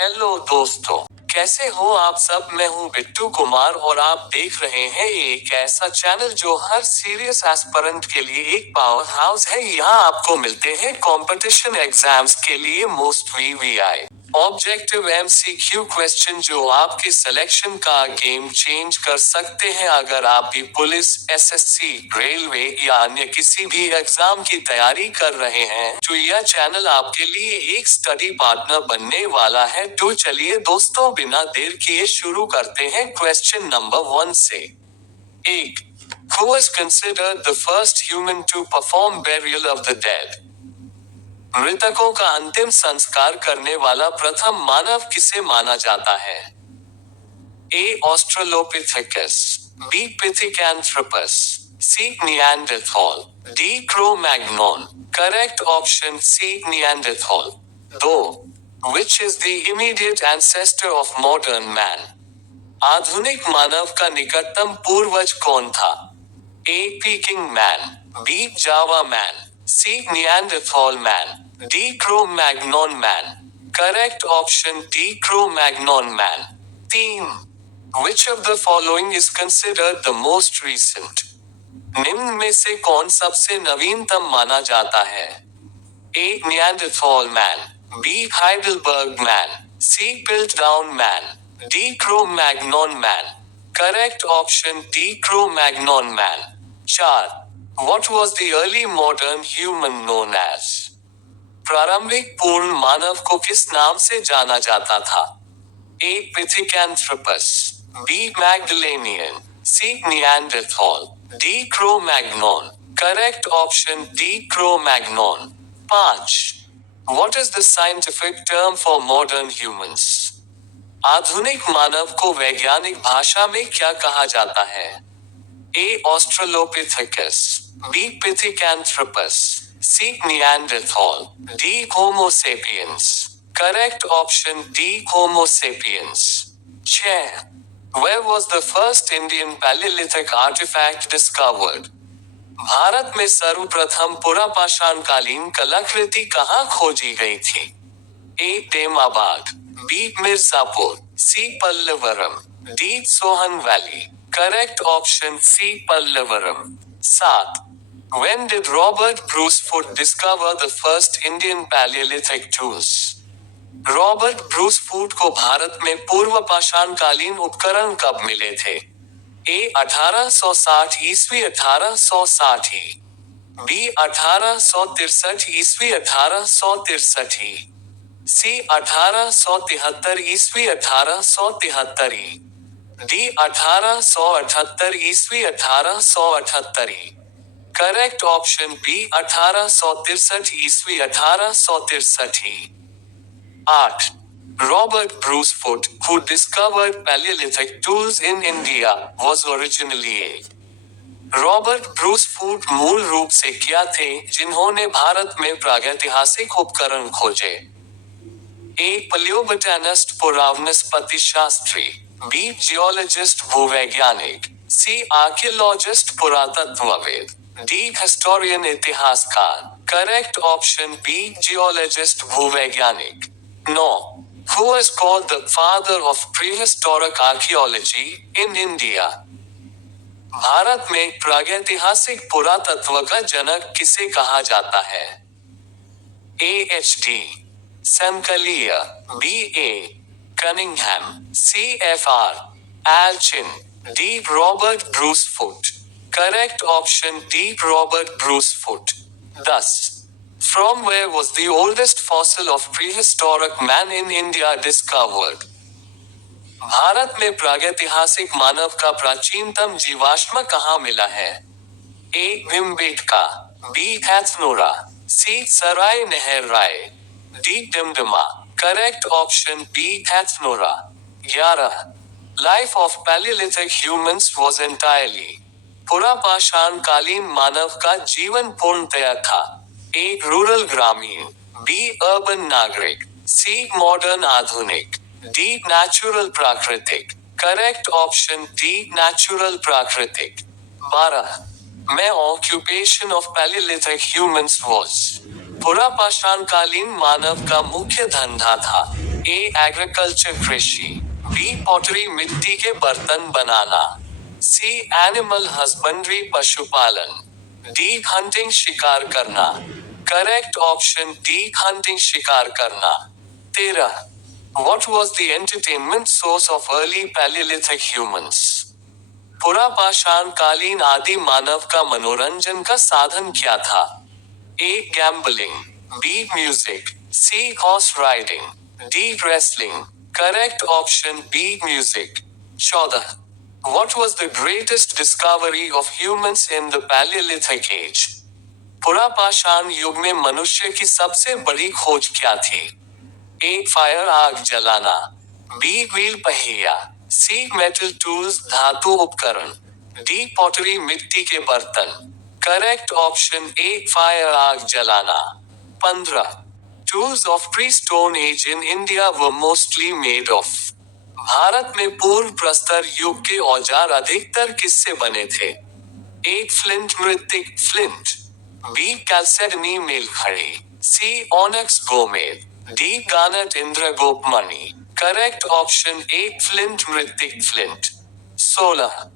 Hello दोस्तों, कैसे हो आप सब। मैं हूँ बिट्टू कुमार और आप देख रहे हैं एक ऐसा चैनल जो हर सीरियस एस्पिरेंट के लिए एक पावर हाउस है। यहाँ आपको मिलते हैं कंपटीशन एग्जाम्स के लिए most VVI objective MCQ question जो आपके सिलेक्शन का गेम चेंज कर सकते हैं। अगर आप भी पुलिस, एसएससी, रेलवे या अन्य किसी भी एग्जाम की तैयारी कर रहे हैं तो यह चैनल आपके लिए एक स्टडी पार्टनर बनने वाला है। तो चलिए दोस्तों, बिना देर किए शुरू करते हैं क्वेश्चन नंबर 1 से। 1. Who is considered the first human to perform burial of the dead? मृतकों का अंतिम संस्कार करने वाला प्रथम मानव किसे माना जाता है? A. Australopithecus, B. Pithecanthropus, C. Neanderthal, D. Cro-Magnon. Correct option C. Neanderthal. 2. Which is the immediate ancestor of modern man? आधुनिक मानव का निकटतम पूर्वज कौन था? A. Peking man, B. Java man, C. Neanderthal man, D. Cro-Magnon man. Correct option D. Cro-Magnon man. 3. Which of the following is considered the most recent? निम्न में से कौन सबसे नवीनतम माना जाता है? A. Neanderthal man, B. Heidelberg man, C. Piltdown man, D. Cro-Magnon man. Correct option D. Cro-Magnon man. 4. What was the early modern human known as? प्रारंभिक पूर्ण मानव को किस नाम से जाना जाता था? A. Pithecanthropus, B. Magdalenian, C. Neanderthal, D. Cro-Magnon. Correct option D. Cro-Magnon. 5. What is the scientific term for modern humans? आधुनिक मानव को वैज्ञानिक भाषा में क्या कहा जाता है? A. Australopithecus, B. Pithecanthropus, C. Neanderthal, D. Homo sapiens. Correct option D. Homo sapiens. 6. Where was the first Indian Paleolithic artifact discovered? Bharat में सर्वप्रथम पुरापाषाणकालीन कलाकृति कहाँ खोजी गई थी? A. Demabat, B. Mirzapur, C. Pallavaram, D. Sohan Valley. Correct option C. Pallavaram. 7. When did Robert Bruce Foote discover the first Indian Paleolithic tools? Robert Bruce Foote को भारत में पूर्व पाषाणकालीन उपकरण कब मिले थे? A. 1860 ईस्वी 1860 ही, B. 1863 ईस्वी 1863 ही, C. 1873 ईस्वी 1873 ही, D. 1878 ईस्वी 1878 ही. Correct option B. 1863 ईस्वी 1863 ही. 8. Robert Bruce Foote, who discovered Paleolithic tools in India, was originally a. Robert Bruce Foote मूल रूप से क्या थे जिन्होंने भारत में प्रागैतिहासिक उपकरण खोजे? A. Paleobotanist पुरावनस्पति शास्त्री, B. Geologist भूवैज्ञानिक, C. Archaeologist पुरातत्वविद, D. Historian इतिहासकार. Correct option B. Geologist भूवैज्ञानिक. 9. Who is called the father of prehistoric archaeology in India? Bharat में प्रागैतिहासिक पुरातत्व का जनक किसे कहा जाता है? A. H.D. Sankalia, B. A. Cunningham, C. F.R. Alchin, D. Robert Bruce Foote. Correct option D. Robert Bruce Foote. 10. From where was the oldest fossil of prehistoric man in India discovered? Bharat में प्रागैतिहासिक मानव का प्राचीनतम जीवाश्म कहाँ मिला है? A. Bhimbetka, B. हैथनोरा, C. Sarai Nahar Rai, D. Dimdima. Correct option B. Hathnora. 11. Life of Paleolithic humans was entirely. पुरापाषाणकालीन मानव का जीवन पूर्णतया था. A. रूरल ग्रामीण, B. अर्बन नागरिक, C. मॉडर्न आधुनिक, D. नेचुरल प्राकृतिक. Correct option D. नेचुरल प्राकृतिक. 12. Main occupation of Paleolithic humans was. पुरापाषाणकालीन मानव का मुख्य धंधा था. ए एग्रीकल्चर कृषि, बी पॉटरी मिट्टी के बर्तन बनाना, सी एनिमल हस्बेंड्री पशुपालन, डी हंटिंग शिकार करना। करेक्ट ऑप्शन डी हंटिंग शिकार करना। 13. What was the entertainment source of early Paleolithic humans? पुरापाषाण कालीन आदि मानव का मनोरंजन का साधन क्या था? A gambling, B music, C horse riding, D wrestling. Correct option B music. 14. What was the greatest discovery of humans in the Paleolithic age? पुरापाषाण युग में मनुष्य की सबसे बड़ी खोज क्या थी? ए फायर आग जलाना, बी व्हील पहिया, सी मेटल टूल्स धातु उपकरण, डी पॉटरी मिट्टी के बर्तन। करेक्ट ऑप्शन ए फायर आग जलाना। 15. Tools of pre-stone age in India were mostly made of. Bharat में पूर्व प्रस्तर युग के औजार अधिकतर किससे बने थे? ए फ्लिंट मृत्तिक फ्लिंट, बी कैल्सेडनी मेलखड़ी, सी ऑनक्स गोमेद, डी गार्नेट इंद्रगोप मणि। करेक्ट ऑप्शन ए फ्लिंट मृत्तिक flint. 16.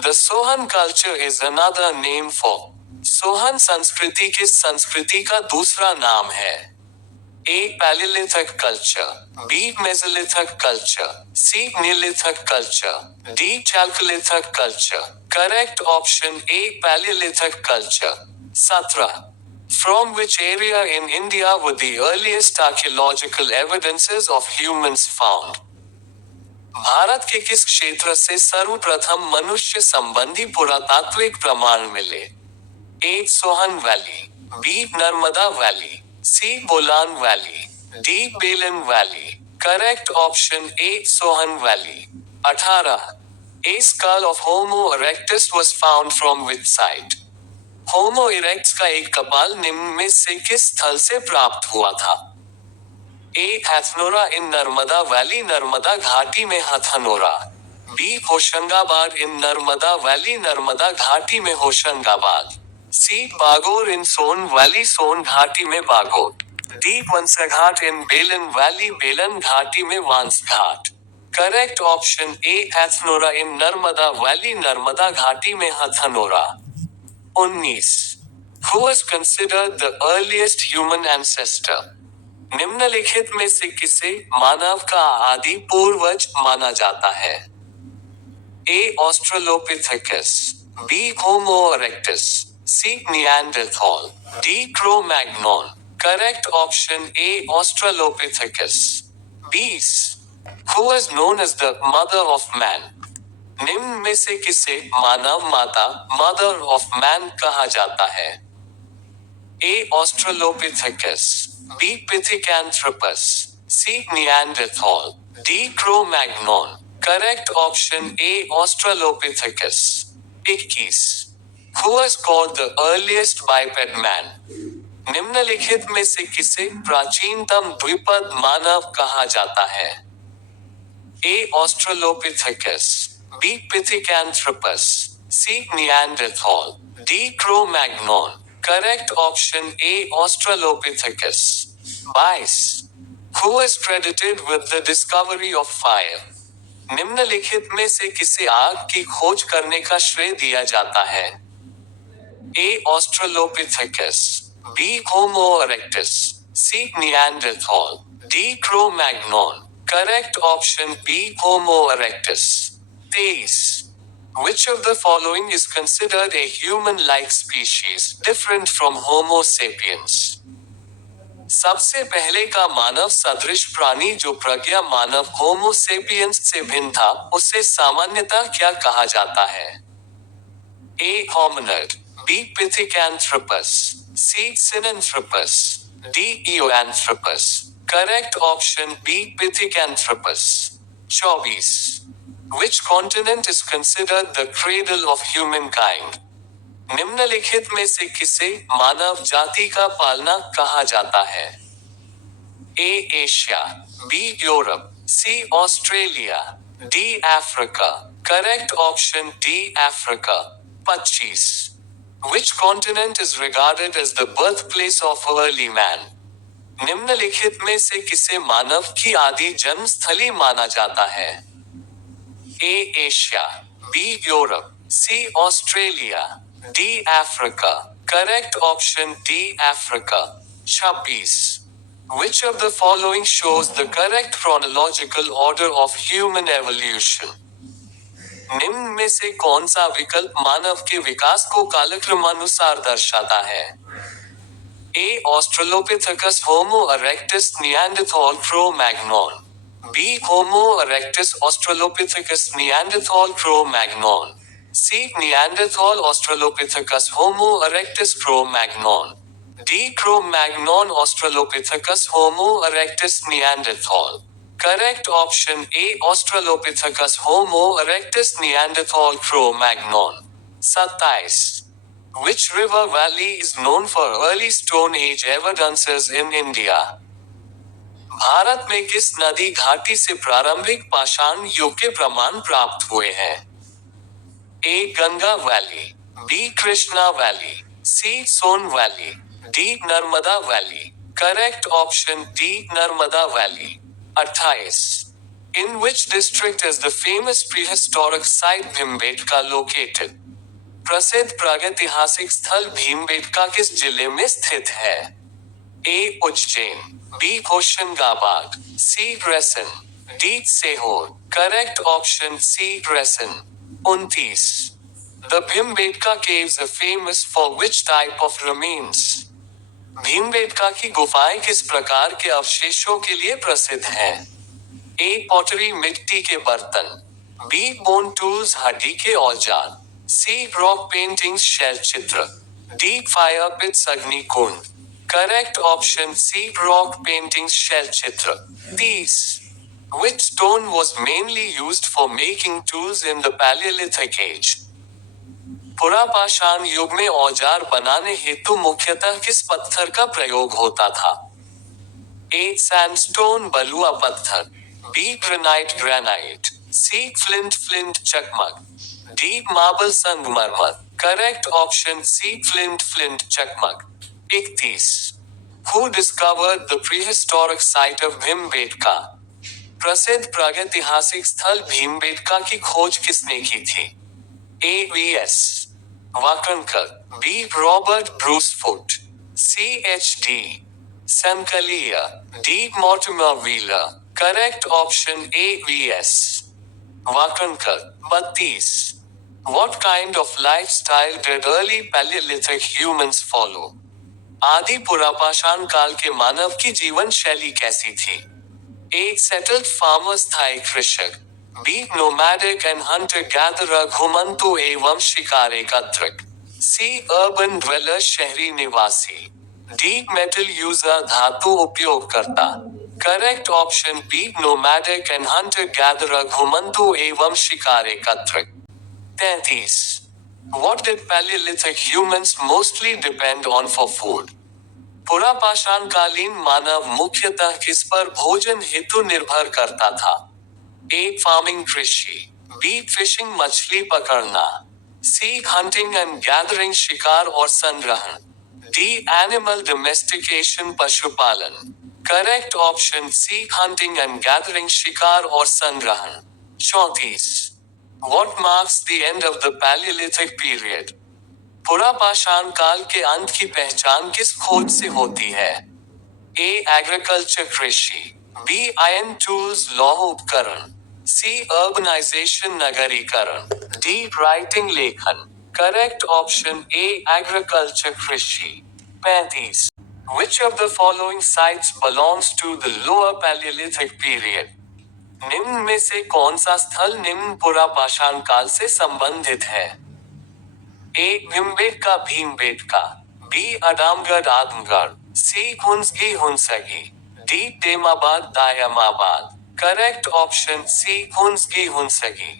The Sohan culture is another name for. Sohan संस्कृति किस संस्कृति का दूसरा नाम है? A Paleolithic culture, B Mesolithic culture, C Neolithic culture, D Chalcolithic culture. Correct option A Paleolithic culture. 17. From which area in India were the earliest archaeological evidences of humans found? Bharat के किस क्षेत्र से सर्वप्रथम मनुष्य संबंधी पुरातात्विक प्रमाण मिले? A Sohan valley, B Narmada valley, C Bolan valley, D Belan valley. Correct option A Sohan valley. 18. A skull of Homo erectus was found from which site? Homo erects का एक कपाल निम्न में से किस स्थल से प्राप्त हुआ था? ए हैथनोरा इन नर्मदा वैली नर्मदा घाटी में हथनोरा, बी होशंगाबाद इन नर्मदा वैली नर्मदा घाटी में होशंगाबाद, सी बागोर इन सोन वैली सोन घाटी में बागोर, डी वंसघाट इन बेलन वैली बेलन घाटी में Wansghat. Correct option A Hathnora in Narmada valley Narmada घाटी में Hathnora. 19. Who was considered the earliest human ancestor? निम्नलिखित में से किसे मानव का आदि पूर्वज माना जाता है? A Australopithecus, B Homo erectus, C Neanderthal, D Cro-Magnon. Correct option A Australopithecus. 20. Who was known as the mother of man? निम्न में से किसे मानव माता मदर ऑफ मैन कहा जाता है? A Australopithecus, B Pithecanthropus, C Neanderthal, D Cro-Magnon. Correct option A Australopithecus. 21. Who was called the earliest biped man? निम्नलिखित में से किसे प्राचीनतम द्विपद मानव कहा जाता है? A Australopithecus, B. Pithecanthropus, C. Neanderthal, D. Cro-Magnon. Correct option A. Australopithecus. 22. Who is credited with the discovery of fire? निम्नलिखित में से किसे आग की खोज करने का श्रेय दिया जाता है? A. Australopithecus, B. Homo erectus, C. Neanderthal, D. Cro-Magnon. Correct option B. Homo erectus. 23. Which of the following is considered a human-like species, different from Homo sapiens? सबसे पहले का मानव सदृश प्राणी जो प्रज्ञा मानव होमो सेपियंस से भिन्न था, उसे सामान्यतः क्या कहा जाता है? A hominid, B Pithecanthropus, C Sinanthropus, D Eoanthropus. Correct option B Pithecanthropus. 24. Which continent is considered the cradle of humankind? निम्नलिखित में से किसे मानव जाति का पालना कहा जाता है? A Asia, B Europe, C Australia, D Africa. Correct option D Africa. 25. Which continent is regarded as the birthplace of early man? निम्नलिखित में से किसे मानव की आदि जन्म स्थली माना जाता है? A Asia, B Europe, C Australia, D Africa. Correct option D Africa. 26. Which of the following shows the correct chronological order of human evolution? निम्न में से कौन सा विकल्प मानव के विकास को कालक्रमानुसार दर्शाता है? A. Australopithecus Homo erectus Neanderthal Cro-Magnon. B. Homo erectus Australopithecus Neanderthal Cro-Magnon. C. Neanderthal Australopithecus Homo erectus Cro-Magnon. D. Cro-Magnon Australopithecus Homo erectus Neanderthal. Correct option A. Australopithecus Homo erectus Neanderthal Cro-Magnon. 27. Which river valley is known for early Stone Age evidences in India? Bharat में किस नदी घाटी से प्रारंभिक पाषाण युग के प्रमाण प्राप्त हुए हैं? A Ganga valley, B Krishna valley, C Son valley, D Narmada valley. Correct option D Narmada valley. 28. In which district is the famous prehistoric site Bhimbetka located? प्रसिद्ध प्रागैतिहासिक स्थल भीमबेटका किस जिले में स्थित है? A Ujjain, B Hoshangabad, C Raisen, D Sehore. Correct option C Raisen. 29. The Bhimbetka caves are famous for which type of remains? Bhimbetka की गुफाएं किस प्रकार के अवशेषों के लिए प्रसिद्ध हैं? ए पॉटरी मिट्टी के बर्तन, बी बोन टूल्स हड्डी के औजार, सी रॉक पेंटिंग्स शैल चित्र, डी फायर पिट्स अग्निकुंड। Correct option C rock paintings शैल चित्र। 30. Which stone was mainly used for making tools in the Paleolithic age? पुरापाषाण युग में औजार बनाने हेतु मुख्यतः किस पत्थर का प्रयोग होता था? ए सैंडस्टोन बलुआ पत्थर, बी ग्रेनाइट, सी फ्लिंट चकमक, डी मार्बल संगमरमर। करेक्ट ऑप्शन सी फ्लिंट चकमक। 31. Who discovered the prehistoric site of Bhimbetka? प्रसिद्ध प्रागैतिहासिक स्थल भीमबेटका की खोज किसने की थी? A V S Wakankar, B Robert Bruce Foote, C H D Sankalia, D Mortimer Wheeler. Correct option A V S Wakankar. 32. What kind of lifestyle did early Paleolithic humans follow? आदि पुरापाषाण काल के मानव की जीवन शैली कैसी थी? ए सेटल्ड फार्मर स्थायी कृषक, B nomadic and hunter gatherer घुमंतु एवं शिकार एकत्रित, सी अर्बन ड्वेलर शहरी निवासी, डी मेटल यूजर धातु उपयोगकर्ता। Correct option B nomadic and hunter gatherer घुमंतु एवं शिकार एकत्रित। 33. What did Paleolithic humans mostly depend on for food? पुरापाषाण कालीन मानव मुख्यतः किस पर भोजन हेतु निर्भर करता था? ए फार्मिंग कृषि, बी फिशिंग मछली पकड़ना, सी हंटिंग एंड गैदरिंग शिकार और संग्रहण, डी एनिमल डोमेस्टिकेशन पशुपालन। Correct option C hunting and gathering शिकार और संग्रहण। 34. What marks the end of the Paleolithic period? पुरापाषाण काल के अंत की पहचान किस खोज से होती है? ए एग्रीकल्चर कृषि, बी आयरन टूल्स लौह उपकरण, सी अर्बनाइजेशन नगरीकरण, डी राइटिंग लेखन। करेक्ट ऑप्शन ए एग्रीकल्चर कृषि। 35. Which of the following sites belongs to the lower Paleolithic period? निम्न में से कौन सा स्थल निम्न पुरापाषाण काल से संबंधित है? A Bhimbetka, B Adamgarh Adamgarh, C Hunsgi Hunsgi, D Daimabad Daimabad. Correct option C Hunsgi Hunsgi.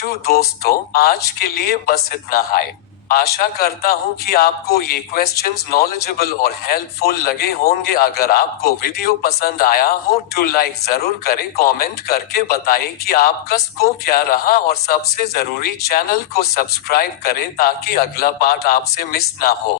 तो दोस्तों आज के लिए बस इतना है। आशा करता हूँ कि आपको ये क्वेश्चंस नॉलेजेबल और हेल्पफुल लगे होंगे। अगर आपको वीडियो पसंद आया हो तो लाइक जरूर करें, कमेंट करके बताएं कि आपका स्कोर क्या रहा और सबसे जरूरी चैनल को सब्सक्राइब करें ताकि अगला पार्ट आपसे मिस ना हो।